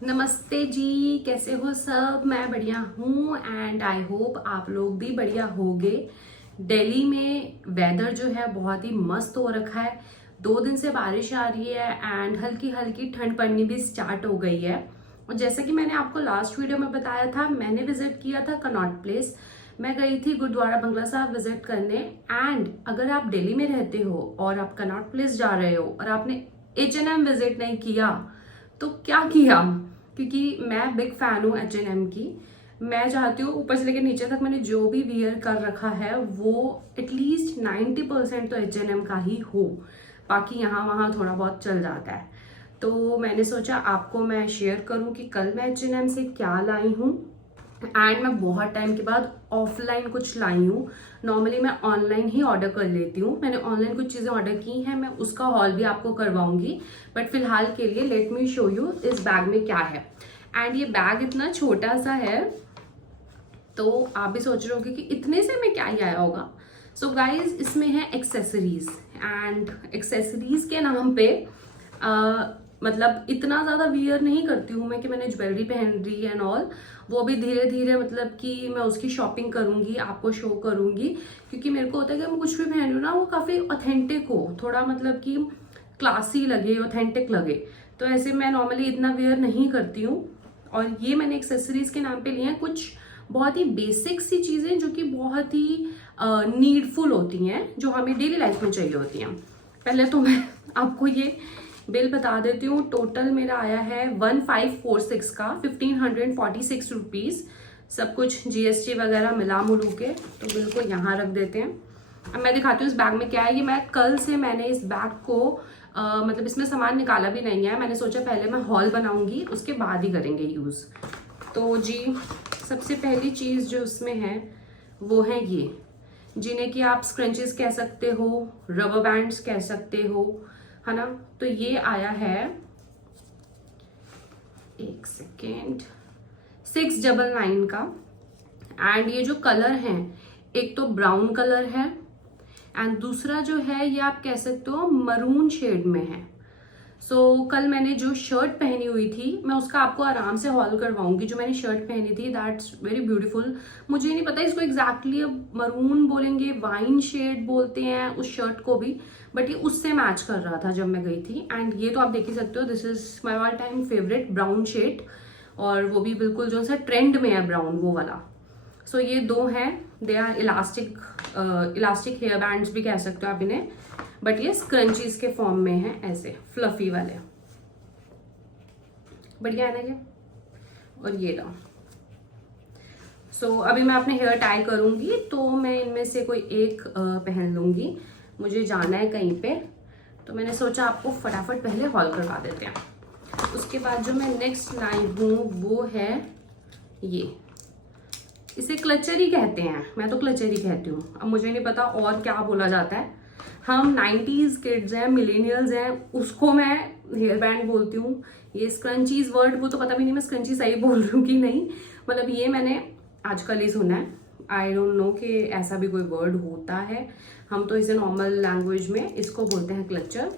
नमस्ते जी, कैसे हो सब। मैं बढ़िया हूँ एंड आई होप आप लोग भी बढ़िया होगे। दिल्ली में वेदर जो है बहुत ही मस्त हो रखा है। 2 दिन से बारिश आ रही है एंड हल्की हल्की ठंड पड़नी भी स्टार्ट हो गई है। और जैसा कि मैंने आपको लास्ट वीडियो में बताया था, मैंने विजिट किया था कनॉट प्लेस। मैं गई थी गुरुद्वारा बंगला साहब विजिट करने। एंड अगर आप दिल्ली में रहते हो और आप कनॉट प्लेस जा रहे हो और आपने H&M विजिट नहीं किया तो क्या किया, क्योंकि मैं बिग फैन हूँ H&M की। मैं चाहती हूँ ऊपर से लेकर नीचे तक मैंने जो भी वियर कर रखा है वो एटलीस्ट 90% तो H&M का ही हो। बाकी यहाँ वहाँ थोड़ा बहुत चल जाता है। तो मैंने सोचा आपको मैं शेयर करूँ कि कल मैं H&M से क्या लाई हूँ। एंड मैं बहुत टाइम के बाद ऑफलाइन कुछ लाई हूँ। नॉर्मली मैं ऑनलाइन ही ऑर्डर कर लेती हूँ। मैंने ऑनलाइन कुछ चीज़ें ऑर्डर की हैं, मैं उसका हॉल भी आपको करवाऊंगी। बट फिलहाल के लिए लेट मी शो यू इस बैग में क्या है। एंड ये बैग इतना छोटा सा है तो आप भी सोच रहे होगे कि इतने से में क्या ही आया होगा। सो गाइज, इसमें है एक्सेसरीज। एंड एक्सेसरीज के नाम पे मतलब इतना ज़्यादा वियर नहीं करती हूँ मैं कि मैंने ज्वेलरी पहन रही है एंड ऑल। वो भी धीरे धीरे मतलब कि मैं उसकी शॉपिंग करूँगी, आपको शो करूँगी। क्योंकि मेरे को होता है कि मैं कुछ भी पहन रही हूँ ना वो काफ़ी ऑथेंटिक हो, थोड़ा मतलब कि क्लासी लगे, ऑथेंटिक लगे। तो ऐसे मैं नॉर्मली इतना वेयर नहीं करती हूँ। और ये मैंने एक्सेसरीज के नाम पे लिए हैं कुछ बहुत ही बेसिक सी चीज़ें जो कि बहुत ही नीडफुल होती हैं, जो हमें डेली लाइफ में चाहिए होती हैं। पहले तो मैं आपको ये बिल बता देती हूँ। टोटल मेरा आया है 1546 का, 1546 रुपीज़। सब कुछ GST वगैरह मिला मुलू के। तो बिल को यहाँ रख देते हैं। अब मैं दिखाती हूँ इस बैग में क्या है। ये मैं कल से मैंने इस बैग को मतलब इसमें सामान निकाला भी नहीं है। मैंने सोचा पहले मैं हॉल बनाऊंगी उसके बाद ही करेंगे यूज़। तो जी, सबसे पहली चीज़ जो उसमें है वो है ये, जिन्हें कि आप स्क्रंचेस कह सकते हो, रबर बैंड्स कह सकते हो, है ना। तो ये आया है, एक सेकेंड, 699 का। एंड ये जो कलर है, एक तो ब्राउन कलर है एंड दूसरा जो है ये आप कह सकते हो मरून शेड में है। सो कल मैंने जो शर्ट पहनी हुई थी मैं उसका आपको आराम से हॉल करवाऊंगी। जो मैंने शर्ट पहनी थी दैट्स वेरी ब्यूटीफुल। मुझे नहीं पता इसको एग्जैक्टली अब मरून बोलेंगे, वाइन शेड बोलते हैं उस शर्ट को भी, बट ये उससे मैच कर रहा था जब मैं गई थी। एंड ये तो आप देख ही सकते हो, this is my all time favourite brown shade. और वो भी बिल्कुल जो सा ट्रेंड में है ब्राउन, वो वाला। सो ये दो हैं, they are elastic, elastic hair bands भी कह सकते हो आप इन्हें। बट ये स्क्रंचीज के फॉर्म में है, ऐसे फ्लफी वाले। बढ़िया है ना ये। और ये लो। सो अभी मैं अपने हेयर टाई करूंगी तो मैं इनमें से कोई एक पहन लूंगी। मुझे जाना है कहीं पे, तो मैंने सोचा आपको फटाफट पहले हॉल करवा देते हैं। उसके बाद जो मैं नेक्स्ट लाई हूँ वो है ये, इसे क्लचर ही कहते हैं, मैं तो क्लचर ही कहती हूँ। अब मुझे नहीं पता और क्या बोला जाता है। हम 90s किड्स हैं, मिलेनियल्स हैं, उसको मैं हेयर बैंड बोलती हूँ। ये स्क्रंचीज वर्ड, वो तो पता भी नहीं मैं स्क्रंची सही बोल रही हूँ कि नहीं। मतलब ये मैंने आजकल ही सुना है। आई डोंट नो कि ऐसा भी कोई वर्ड होता है। हम तो इसे नॉर्मल लैंग्वेज में इसको बोलते हैं क्लचर।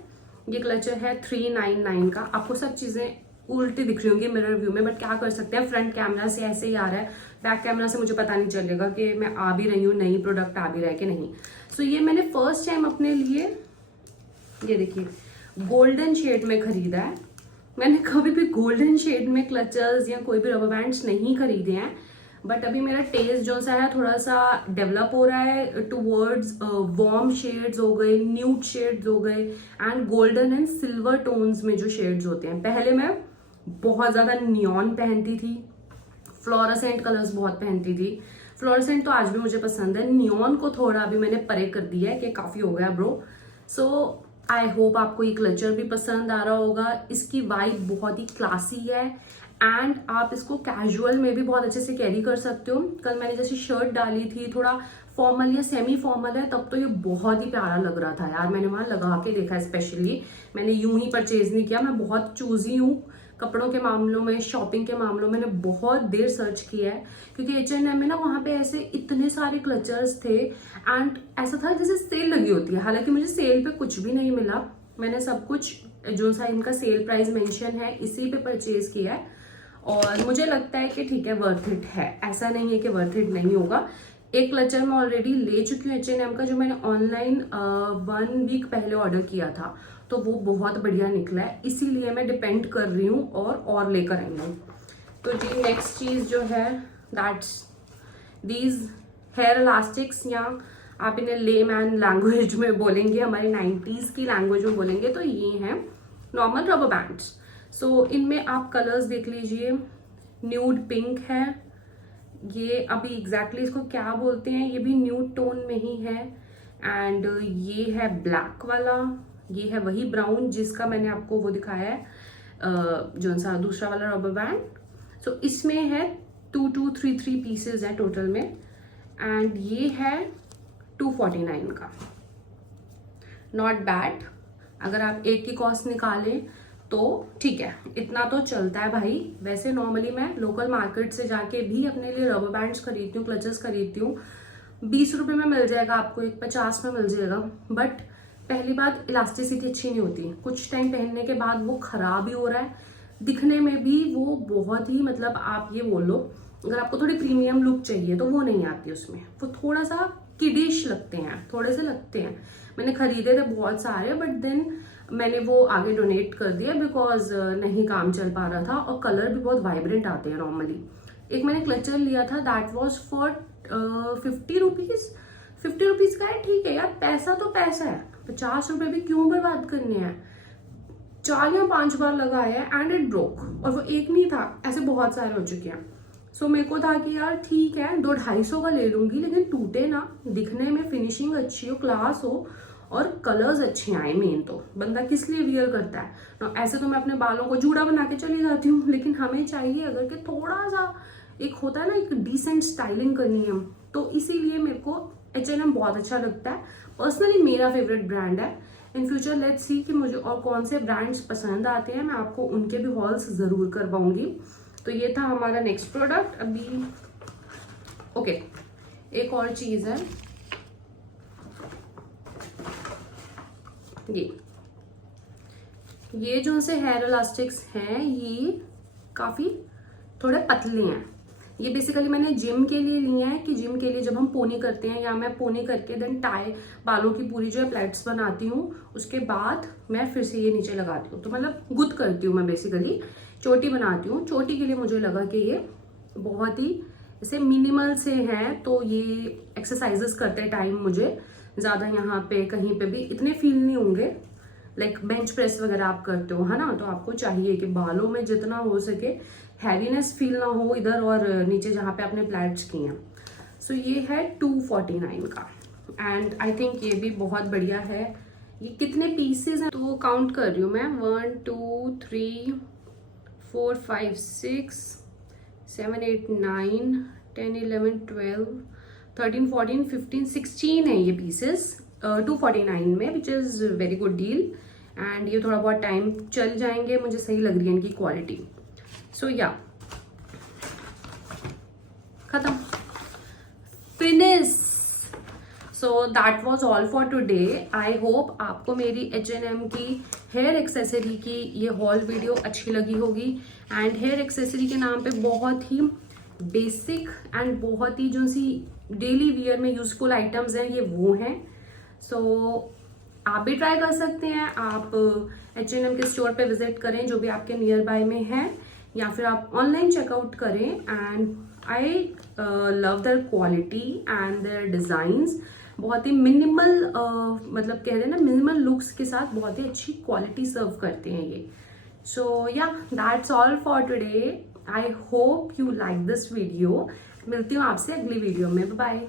ये क्लचर है 399 का। आपको सब चीज़ें उल्टी दिख रही होंगी मिरर व्यू में, बट क्या कर सकते हैं, फ्रंट कैमरा से ऐसे ही आ रहा है, बैक कैमरा से मुझे पता नहीं चलेगा कि मैं आ भी रही हूँ, नई प्रोडक्ट आ भी रहा है कि नहीं। सो ये मैंने फर्स्ट टाइम अपने लिए, ये देखिए, गोल्डन शेड में खरीदा है। मैंने कभी भी गोल्डन शेड में क्लचर्स या कोई भी रबर बैंड्स नहीं खरीदे हैं। बट अभी मेरा टेस्ट जो सा है थोड़ा सा डेवलप हो रहा है टूवर्ड्स वार्म शेड्स हो गए, न्यूड शेड्स हो गए and golden and silver tones में जो शेड्स होते हैं। पहले मैं बहुत ज़्यादा नियॉन पहनती थी, फ्लोरेसेंट कलर्स बहुत पहनती थी। फ्लोरेसेंट तो आज भी मुझे पसंद है, नियॉन को थोड़ा अभी मैंने परे कर दिया है कि काफ़ी हो गया ब्रो। सो आई होप आपको ये क्लचर भी पसंद आ रहा होगा। इसकी वाइब बहुत ही क्लासी है एंड आप इसको कैजुअल में भी बहुत अच्छे से कैरी कर सकते हो। कल मैंने जैसे शर्ट डाली थी, थोड़ा फॉर्मल या सेमी फॉर्मल है, तब तो ये बहुत ही प्यारा लग रहा था यार। मैंने वहां लगा के देखा, स्पेशली मैंने यूं ही परचेज नहीं किया। मैं बहुत चूजी हूँ कपड़ों के मामलों में, शॉपिंग के मामलों में। मैंने बहुत देर सर्च किया है क्योंकि H&M में ना वहाँ पे ऐसे इतने सारे क्लचर्स थे एंड ऐसा था जैसे सेल लगी होती है। हालांकि मुझे सेल पे कुछ भी नहीं मिला। मैंने सब कुछ जो सा इनका सेल प्राइस मेंशन है इसी पे परचेज किया है। और मुझे लगता है कि ठीक है, वर्थ इट है, ऐसा नहीं है कि वर्थ इट नहीं होगा। एक क्लचर मैं ऑलरेडी ले चुकी हूँ H&M का, जो मैंने ऑनलाइन 1 वीक पहले ऑर्डर किया था, तो वो बहुत बढ़िया निकला है, इसीलिए मैं डिपेंड कर रही हूँ और लेकर आई हूँ। तो जी नेक्स्ट चीज़ जो है दैट्स दीज हेयर इलास्टिक्स, या आप इन्हें लेमैन लैंग्वेज में बोलेंगे, हमारे 90s की लैंग्वेज में बोलेंगे तो ये हैं नॉर्मल रबर बैंड्स। सो इनमें आप कलर्स देख लीजिए, न्यूड पिंक है, ये अभी एग्जैक्टली इसको क्या बोलते हैं, ये भी न्यूड टोन में ही है, एंड ये है ब्लैक वाला, ये है वही ब्राउन जिसका मैंने आपको वो दिखाया है जो सा दूसरा वाला रबर बैंड। सो इसमें है 2-3 पीसेज है टोटल में, एंड ये है 249 का। नॉट बैड, अगर आप एक की कॉस्ट निकालें तो ठीक है, इतना तो चलता है भाई। वैसे नॉर्मली मैं लोकल मार्केट से जाके भी अपने लिए रबर बैंड्स खरीदती हूँ, क्लचेस खरीदती हूँ, 20 रुपये में मिल जाएगा आपको, एक 50 में मिल जाएगा। बट पहली बात, इलास्टिसिटी अच्छी नहीं होती, कुछ टाइम पहनने के बाद वो खराब ही हो रहा है, दिखने में भी वो बहुत ही, मतलब आप ये बोलो अगर आपको थोड़ी प्रीमियम लुक चाहिए तो वो नहीं आती उसमें, वो थोड़ा सा किडिश लगते हैं, थोड़े से लगते हैं। मैंने खरीदे थे बहुत सारे, बट देन मैंने वो आगे डोनेट कर दिया बिकॉज नहीं काम चल पा रहा था, और कलर भी बहुत वाइब्रेंट आते हैं नॉर्मली। एक मैंने क्लचर लिया था, that was for 50 rupees. 50 rupees का है, ठीक है यार, पैसा तो पैसा है, 50 रुपए भी क्यों बर्बाद करने हैं। 4 या 5 बार लगाया एंड इट ब्रोक, और वो एक नहीं था, ऐसे बहुत सारे हो चुके हैं। सो मेरे को था कि यार ठीक है 200-250 का ले लूंगी, लेकिन टूटे ना, दिखने में फिनिशिंग अच्छी हो, क्लास हो, और कलर्स अच्छे आए। मेन तो बंदा किस लिए वियर करता है ना, ऐसे तो मैं अपने बालों को जूड़ा बना के चली जाती हूँ, लेकिन हमें चाहिए अगर कि थोड़ा सा एक होता है ना, एक डिसेंट स्टाइलिंग करनी है, तो इसीलिए मेरे को H&M बहुत अच्छा लगता है। पर्सनली मेरा फेवरेट ब्रांड है। इन फ्यूचर लेट्स सी कि मुझे और कौन से ब्रांड्स पसंद आते हैं, मैं आपको उनके भी हॉल्स जरूर करवाऊंगी। तो ये था हमारा नेक्स्ट प्रोडक्ट। अभी ओके, एक और चीज है, ये जो से हेयर इलास्टिक्स हैं, ये काफी थोड़े पतले हैं। ये बेसिकली मैंने जिम के लिए लिए हैं, कि जिम के लिए जब हम पोनी करते हैं, या मैं पोनी करके देन टाई बालों की पूरी जो है प्लेट्स बनाती हूँ, उसके बाद मैं फिर से ये नीचे लगाती हूँ, तो मतलब गुद करती हूँ मैं, बेसिकली चोटी बनाती हूँ। चोटी के लिए मुझे लगा कि ये बहुत ही ऐसे मिनिमल से हैं, तो ये एक्सरसाइजेस करते टाइम मुझे ज़्यादा यहाँ पे कहीं पे भी इतने फील नहीं होंगे। लाइक बेंच प्रेस वगैरह आप करते हो, है ना, तो आपको चाहिए कि बालों में जितना हो सके हैवीनेस फील ना हो इधर और नीचे जहाँ पे आपने प्लेट्स किए हैं। सो ये है 249 का, एंड आई थिंक ये भी बहुत बढ़िया है। ये कितने पीसेज हैं तो काउंट कर रही हूँ मैं, 1 2 3 4 5 6 7 8 9 10 11 12 13 14 15 16 है ये पीसेस 249 में, which is very good deal. And ये थोड़ा बहुत टाइम चल जाएंगे, मुझे सही लग रही है इनकी क्वालिटी। सो या खत्म, finish. So that was all for today. I hope आपको मेरी H&M की हेयर एक्सेसरी की ये हॉल वीडियो अच्छी लगी होगी। एंड हेयर एक्सेसरी के नाम पे बहुत ही बेसिक एंड बहुत ही जो सी डेली वियर में यूजफुल आइटम्स हैं, ये वो हैं। सो आप भी ट्राई कर सकते हैं। आप H&M के स्टोर पे विजिट करें जो भी आपके नियर बाय में है, या फिर आप ऑनलाइन चेकआउट करें। And I love their quality and their designs. बहुत ही मिनिमल मतलब कह रहे हैं ना, मिनिमल लुक्स के साथ बहुत ही अच्छी क्वालिटी सर्व करते हैं ये। सो या that's all for today. I hope you like this video. मिलती हूँ आपसे अगली वीडियो में। Bye bye.